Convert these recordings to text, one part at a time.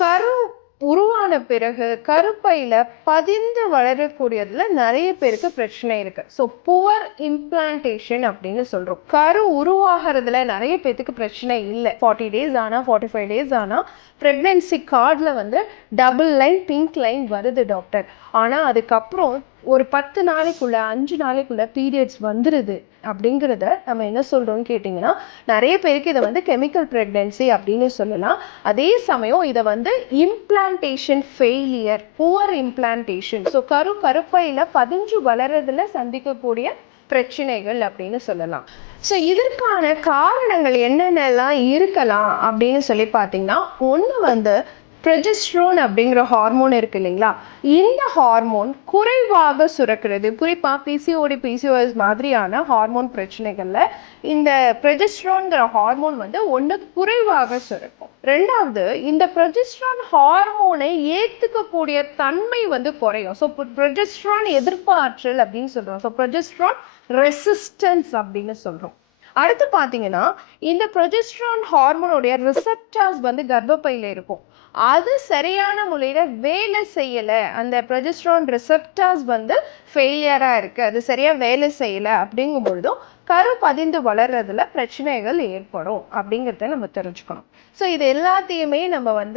கரு உருவான பிறகு கருப்பையில பதிந்து வளரக்கூடியதுல நிறைய பேருக்கு பிரச்சனை இருக்கு. ஸோ புவர் இம்ப்ளான்டேஷன் அப்படின்னு சொல்றோம். கரு உருவாகிறதுல நிறைய பேருக்கு பிரச்சனை இல்லை. 40 days ஆனா 45 days ஆனா ப்ரெக்னென்சி கார்டில் டபுள் லைன் பிங்க் லைன் வருது டாக்டர். ஆனால் அதுக்கப்புறம் ஒரு 10 நாளைக்குள்ள 5 நாளைக்குள்ள பீரியட்ஸ் வந்துடுது அப்படிங்கிறத நம்ம என்ன சொல்கிறோம்னு கேட்டிங்கன்னா, நிறைய பேருக்கு இதை கெமிக்கல் ப்ரெக்னென்சி அப்படின்னு சொல்லலாம். அதே சமயம் இதை implantation failure, poor implantation, so கருப்பையில் பதிஞ்சு வளர்றதுல சந்திக்கக்கூடிய பிரச்சனைகள் அப்படின்னு சொல்லலாம். ஸோ இதற்கான காரணங்கள் என்னென்னலாம் இருக்கலாம் அப்படின்னு சொல்லி பார்த்தீங்கன்னா, ஒன்று ப்ரொஜெஸ்ட்ரோன் அப்படிங்கிற ஹார்மோன் இருக்கு இல்லைங்களா, இந்த ஹார்மோன் குறைவாக சுரக்கிறது. குறிப்பாக பிசிஓடி பிசிஓஎஸ் மாதிரியான ஹார்மோன் பிரச்சனைகளில் இந்த ப்ரொஜெஸ்ட்ரோன்கிற ஹார்மோன் ஒன்று குறைவாக சுரக்கும். ரெண்டாவது, இந்த ப்ரொஜெஸ்ட்ரான் ஹார்மோனை ஏற்றுக்கக்கூடிய தன்மை குறையும். ஸோ ப்ரொஜெஸ்ட்ரான் எதிர்ப்பாற்றல் அப்படின்னு சொல்கிறோம். ஸோ ப்ரொஜெஸ்ட்ரான் ரெசிஸ்டன்ஸ் அப்படின்னு சொல்கிறோம். அடுத்து பார்த்தீங்கன்னா, இந்த ப்ரொஜெஸ்ட்ரான் ஹார்மோனுடைய ரிசெப்டார்ஸ் கர்ப்பப்பையில் இருக்கும். அது சரியான முறையில் வேலை செய்யலை, அந்த ப்ரொஜெஸ்ட்ரான் ரிசெப்டார்ஸ் ஃபெயிலியராக இருக்குது, அது சரியாக வேலை செய்யலை அப்படிங்கும் பொழுதும் கரு பதிந்து வளர்றதுல பிரச்சனைகள் ஏற்படும் அப்படிங்கிறத நம்ம தெரிஞ்சுக்கணும். ஸோ இது எல்லாத்தையுமே நம்ம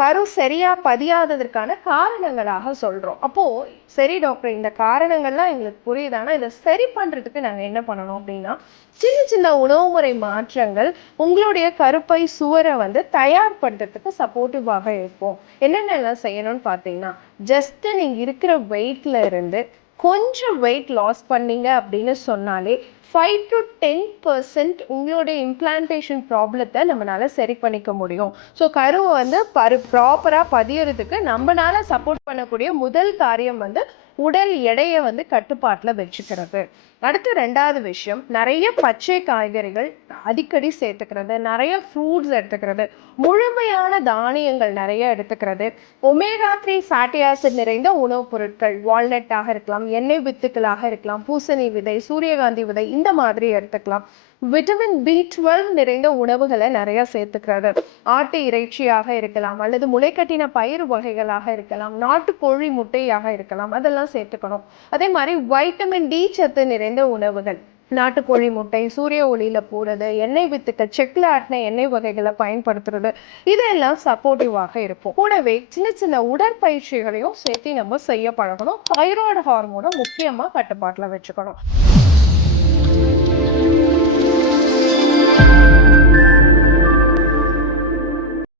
கரு சரியாக பதியாததற்கான காரணங்களாக சொல்கிறோம். அப்போது சரி டாக்டர், இந்த காரணங்கள்லாம் எங்களுக்கு புரியுது, ஆனால் இதை சரி பண்ணுறதுக்கு நாங்கள் என்ன பண்ணணும் அப்படின்னா, சின்ன சின்ன உணவுமுறை மாற்றங்கள் உங்களுடைய கருப்பை சுவரை தயார்படுத்துறதுக்கு சப்போர்ட்டிவாக இருக்கும். என்னென்னலாம் செய்யணும்னு பார்த்தீங்கன்னா, ஜஸ்ட்டு நீங்கள் இருக்கிற வெயிட்ல இருந்து கொஞ்சம் வெயிட் லாஸ் பண்ணீங்க அப்படின்னு சொன்னாலே 5 to 10% உங்களுடைய இம்ப்ளான்டேஷன் ப்ராப்ளத்தை நம்மளால சரி பண்ணிக்க முடியும். ஸோ கருவை ப்ராப்பராக பதியறதுக்கு நம்மளால சப்போர்ட் பண்ணக்கூடிய முதல் காரியம் உடல் எடையை கட்டுப்பாட்டில் வச்சுக்கிறது. அடுத்து ரெண்டாவது விஷயம், நிறைய பச்சை காய்கறிகள் அடிக்கடி சேர்த்துக்கிறது, நிறைய ஃப்ரூட்ஸ் எடுத்துக்கிறது, முழுமையான தானியங்கள் நிறைய எடுத்துக்கிறது, ஒமேகா 3 ஃபேட்டி ஆசிட் நிறைந்த உணவுப் பொருட்கள், வால்நட்டாக இருக்கலாம், எண்ணெய் வித்துக்களாக இருக்கலாம், பூசணி விதை, சூரியகாந்தி விதை, இந்த மாதிரி எடுத்துக்கலாம். விட்டமின் B12 நிறைந்த உணவுகளை நிறைய சேர்த்துக்கிறது, ஆட்டு இறைச்சியாக இருக்கலாம் அல்லது முளைக்கட்டின பயிர் வகைகளாக இருக்கலாம், நாட்டுக்கோழி முட்டையாக இருக்கலாம், அதெல்லாம் சேர்த்துக்கணும். அதே மாதிரி வைட்டமின் D சத்து நிறைந்த உணவுகள், நாட்டுக்கோழி முட்டை, சூரிய ஒளியில் போடுறது, எண்ணெய் வித்துக்கள், செக்கில் ஆட்டின எண்ணெய் வகைகளை பயன்படுத்துறது, இதெல்லாம் சப்போர்ட்டிவாக இருக்கும். கூடவே சின்ன சின்ன உடற்பயிற்சிகளையும் சேர்த்து நம்ம செய்ய பழகணும். தைராய்டு ஹார்மோனை முக்கியமாக கட்டுப்பாட்டில் வச்சுக்கணும்.